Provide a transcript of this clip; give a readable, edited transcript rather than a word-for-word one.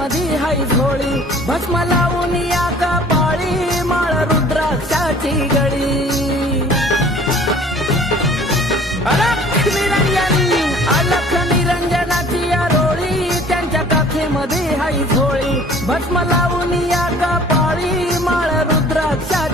काखेमध्ये हाय झोळी, भस्म लावून या कपाळी माळ रुद्राक्षाची गळी. अलख निरंजनाची आरोळी, त्यांच्या काखेमध्ये हाय झोळी, भस्म लावून या कपाळी माळ रुद्राक्षाची